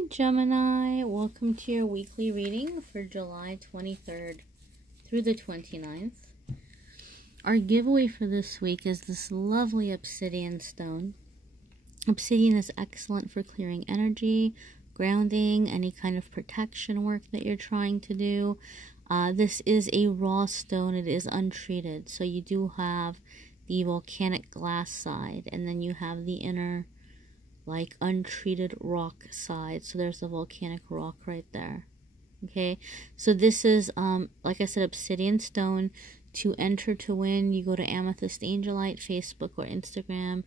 Hi Gemini, welcome to your weekly reading for July 23rd through the 29th. Our giveaway for this week is this lovely obsidian stone. Obsidian is excellent for clearing energy, grounding, any kind of protection work that you're trying to do. This is a raw stone, it is untreated, so you do have the volcanic glass side, and then you have the inner like untreated rock side. So there's the volcanic rock right there. Okay, so this is like I said, obsidian stone. To enter to win, you go to AnethystAngelLight Facebook or Instagram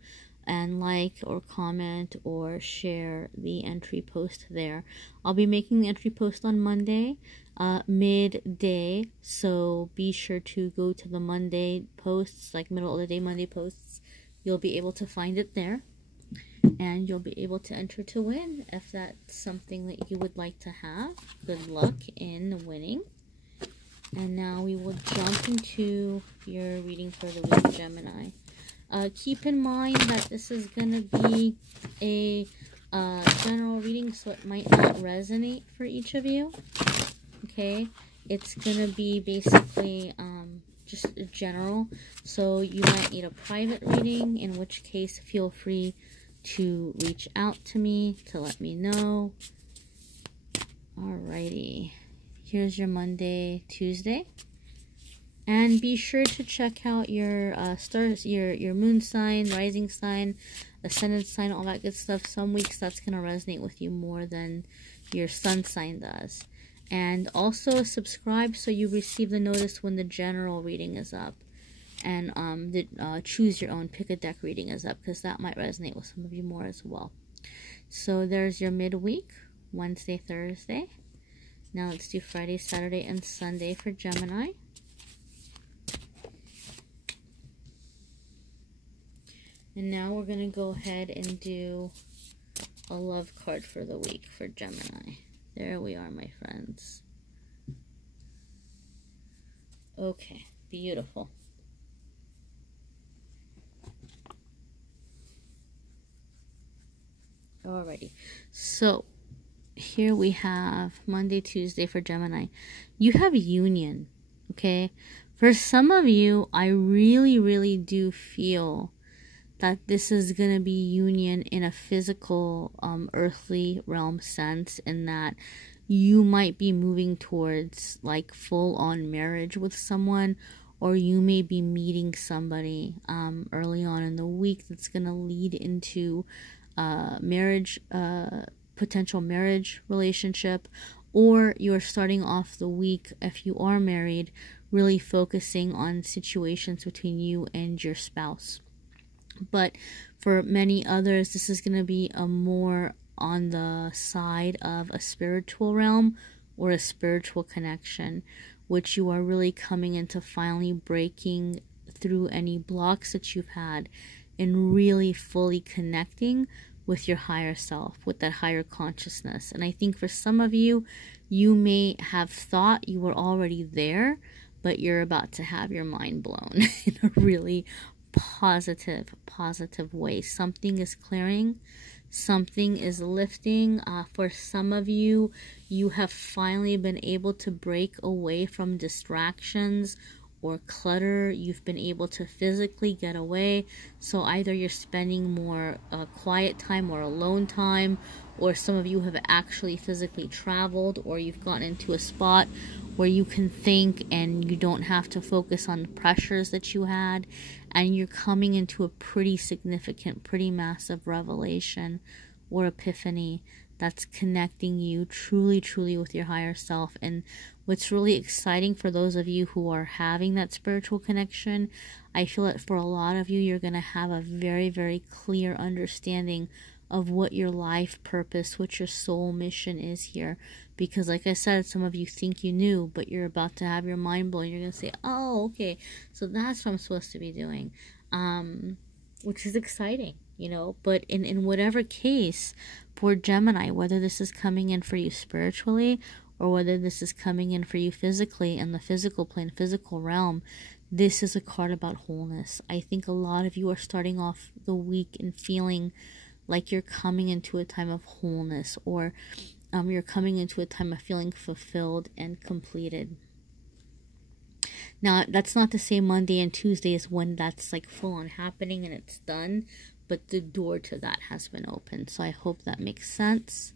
and like or comment or share the entry post there. I'll be making the entry post on Monday midday, so be sure to go to the Monday posts, like middle of the day Monday posts. You'll be able to find it there, and you'll be able to enter to win if that's something that you would like to have. Good luck in winning. And now we will jump into your reading for the week, Gemini. Keep in mind that this is going to be a general reading, so it might not resonate for each of you. Okay? It's going to be basically just general, so you might need a private reading, in which case feel free to reach out to me to let me know. Alrighty, here's your Monday, Tuesday, and be sure to check out your stars, your moon sign, rising sign, ascendant sign, all that good stuff. Some weeks that's going to resonate with you more than your sun sign does. And also subscribe so you receive the notice when the general reading is up. And the choose your own, pick a deck reading is up, because that might resonate with some of you more as well. So there's your midweek, Wednesday, Thursday. Now let's do Friday, Saturday, and Sunday for Gemini. And now we're going to go ahead and do a love card for the week for Gemini. There we are, my friends. Okay, beautiful. Alrighty, so here we have Monday, Tuesday for Gemini. You have union, okay? For some of you, I really do feel that this is going to be union in a physical, earthly realm sense, in that you might be moving towards like full-on marriage with someone, or you may be meeting somebody early on in the week that's going to lead into marriage, potential marriage relationship, or you're starting off the week, if you are married, really focusing on situations between you and your spouse. But for many others, this is going to be a more on the side of a spiritual realm or a spiritual connection, which you are really coming into finally breaking through any blocks that you've had and really fully connecting with your higher self, with that higher consciousness. And I think for some of you, you may have thought you were already there, but you're about to have your mind blown in a really positive way. Something is clearing, something is lifting. For some of you, you have finally been able to break away from distractions or clutter. You've been able to physically get away. So either you're spending more quiet time or alone time, or some of you have actually physically traveled, or you've gotten into a spot where you can think and you don't have to focus on the pressures that you had, and you're coming into a pretty significant, pretty massive revelation or epiphany that's connecting you truly with your higher self. And what's really exciting for those of you who are having that spiritual connection, I feel that for a lot of you, you're going to have a very clear understanding of what your life purpose, what your soul mission is here. Because like I said, some of you think you knew, but you're about to have your mind blown. You're going to say, oh, okay, so that's what I'm supposed to be doing. Which is exciting, you know. But in whatever case, for Gemini, whether this is coming in for you spiritually, or whether this is coming in for you physically in the physical plane, physical realm, this is a card about wholeness. I think a lot of you are starting off the week and feeling like you're coming into a time of wholeness, or you're coming into a time of feeling fulfilled and completed. Now, that's not to say Monday and Tuesday is when that's like full on happening and it's done, but the door to that has been opened. So I hope that makes sense.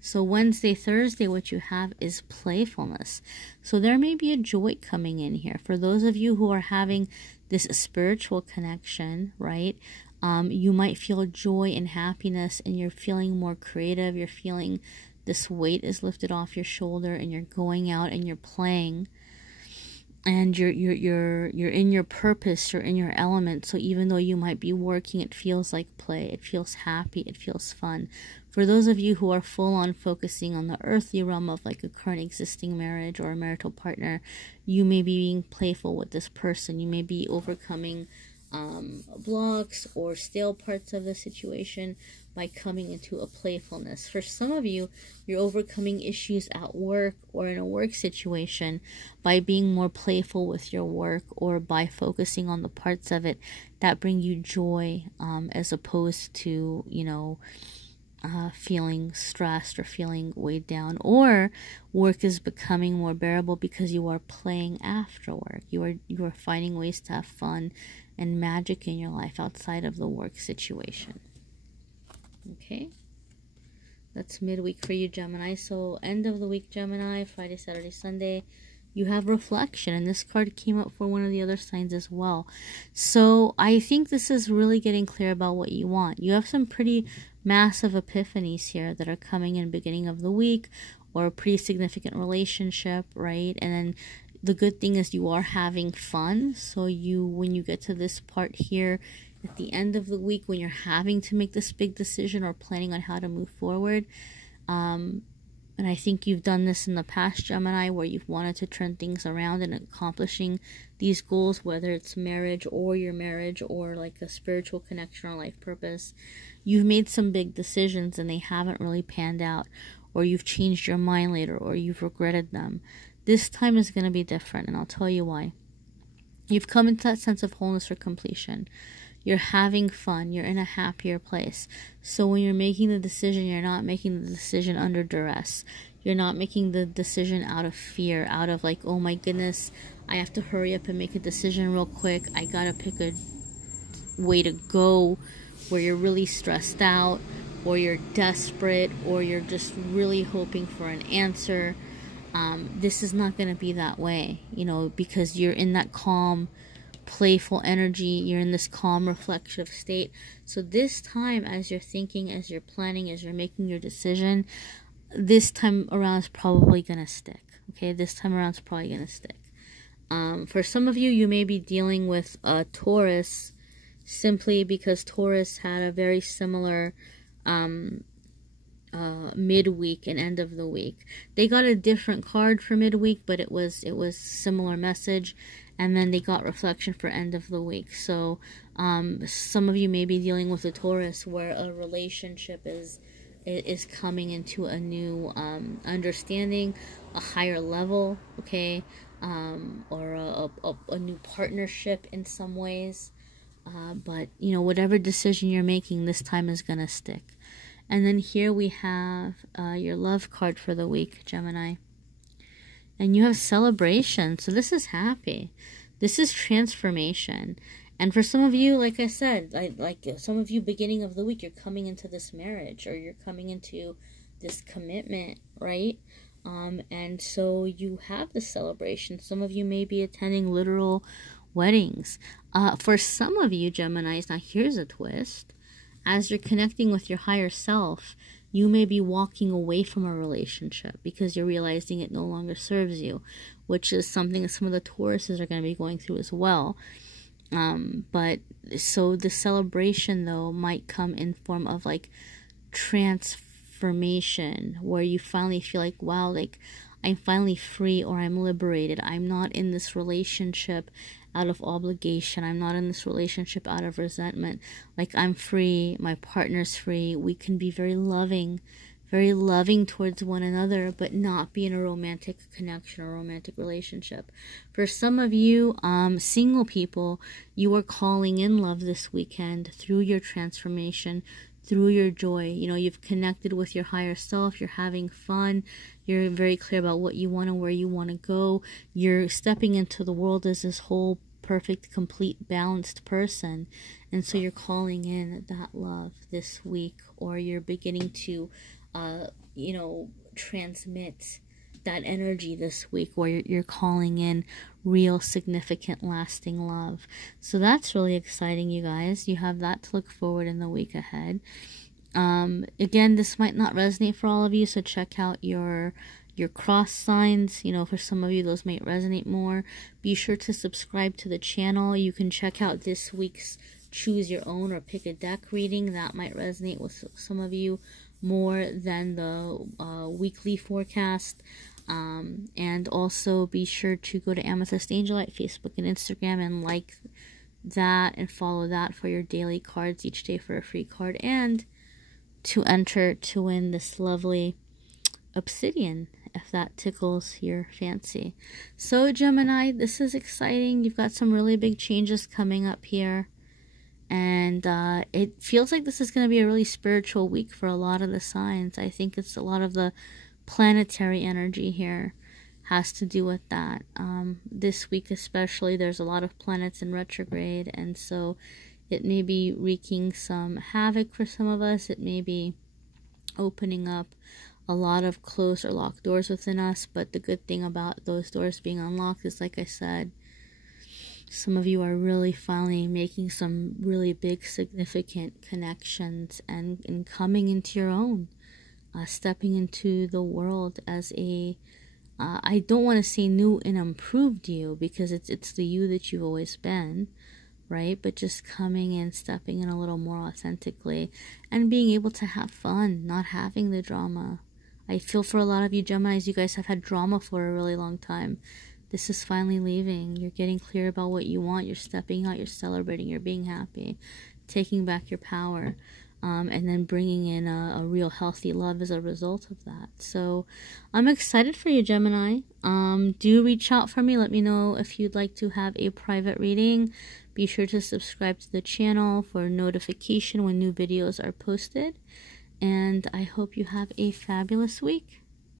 So Wednesday, Thursday, what you have is playfulness. So there may be a joy coming in here. For those of you who are having this spiritual connection, right? You might feel joy and happiness, and you're feeling more creative. You're feeling this weight is lifted off your shoulder, and you're going out and you're playing. And you're in your purpose, you're in your element. So even though you might be working, it feels like play. It feels happy. It feels fun. For those of you who are full on focusing on the earthly realm of like a current existing marriage or a marital partner, you may be being playful with this person. You may be overcoming blocks or stale parts of the situation by coming into a playfulness. For some of you, you're overcoming issues at work or in a work situation by being more playful with your work, or by focusing on the parts of it that bring you joy, as opposed to, you know, feeling stressed or feeling weighed down. Or work is becoming more bearable because you are playing after work. You are finding ways to have fun and magic in your life outside of the work situation. Okay, that's midweek for you, Gemini. So end of the week, Gemini, Friday, Saturday, Sunday, you have reflection, and this card came up for one of the other signs as well. So I think this is really getting clear about what you want. You have some pretty massive epiphanies here that are coming in beginning of the week, or a pretty significant relationship, right? And then the good thing is you are having fun. So when you get to this part here at the end of the week, when you're having to make this big decision or planning on how to move forward, and I think you've done this in the past, Gemini, where you've wanted to turn things around and accomplishing these goals, whether it's marriage or your marriage, or like a spiritual connection or life purpose. You've made some big decisions and they haven't really panned out, or you've changed your mind later, or you've regretted them. This time is going to be different, and I'll tell you why. You've come into that sense of wholeness or completion. You're having fun. You're in a happier place. So when you're making the decision, you're not making the decision under duress. You're not making the decision out of fear, out of like, oh my goodness, I have to hurry up and make a decision real quick. I gotta pick a way to go, where you're really stressed out, or you're desperate, or you're just really hoping for an answer. This is not going to be that way, you know, because you're in that calm, playful energy. You're in this calm, reflective state. So this time, as you're thinking, as you're planning, as you're making your decision, this time around is probably going to stick. Okay, this time around is probably going to stick. For some of you, you may be dealing with Taurus, simply because Taurus had a very similar midweek and end of the week. They got a different card for midweek, but it was similar message, and then they got reflection for end of the week. So some of you may be dealing with a Taurus where a relationship is coming into a new understanding, a higher level, okay, or a new partnership in some ways. But you know, whatever decision you're making this time is gonna stick. And then here we have your love card for the week, Gemini. And you have celebration. So this is happy. This is transformation. And for some of you, like I said, like some of you beginning of the week, you're coming into this marriage, or you're coming into this commitment, right? And so you have the celebration. Some of you may be attending literal weddings. For some of you, Geminis, now here's a twist. As you're connecting with your higher self, you may be walking away from a relationship because you're realizing it no longer serves you, which is something that some of the Tauruses are going to be going through as well. But so the celebration, though, might come in form of like transformation, where you finally feel like, wow, like I'm finally free, or I'm liberated. I'm not in this relationship out of obligation. I'm not in this relationship out of resentment. Like, I'm free. My partner's free. We can be very loving towards one another, but not be in a romantic connection or romantic relationship. For some of you, single people, you are calling in love this weekend through your transformation, through your joy. You know, you've connected with your higher self, you're having fun, you're very clear about what you want and where you want to go. You're stepping into the world as this whole perfect, complete, balanced person. And so you're calling in that love this week, or you're beginning to, you know, transmit that energy this week, where you're calling in real, significant, lasting love. So that's really exciting, you guys. You have that to look forward in the week ahead. Again, this might not resonate for all of you, so check out your cross signs. You know, for some of you, those might resonate more. Be sure to subscribe to the channel. You can check out this week's Choose Your Own or Pick a Deck reading. That might resonate with some of you more than the weekly forecast. And also be sure to go to AnethystAngelLight Facebook and Instagram and like that and follow that for your daily cards each day for a free card, and to enter to win this lovely obsidian if that tickles your fancy. So Gemini, this is exciting. You've got some really big changes coming up here, and it feels like this is going to be a really spiritual week for a lot of the signs. I think it's a lot of the planetary energy here has to do with that. This week especially, there's a lot of planets in retrograde, and so it may be wreaking some havoc for some of us. It may be opening up a lot of closed or locked doors within us, but the good thing about those doors being unlocked is, like I said, some of you are really finally making some really big, significant connections and coming into your own, stepping into the world as a, I don't want to say new and improved you, because it's the you that you've always been, right? But just coming in, stepping in a little more authentically, and being able to have fun, not having the drama. I feel for a lot of you Geminis, you guys have had drama for a really long time. This is finally leaving. You're getting clear about what you want. You're stepping out. You're celebrating. You're being happy. Taking back your power. And then bringing in a real healthy love as a result of that. So I'm excited for you, Gemini. Do reach out for me. Let me know if you'd like to have a private reading. Be sure to subscribe to the channel for notification when new videos are posted. And I hope you have a fabulous week.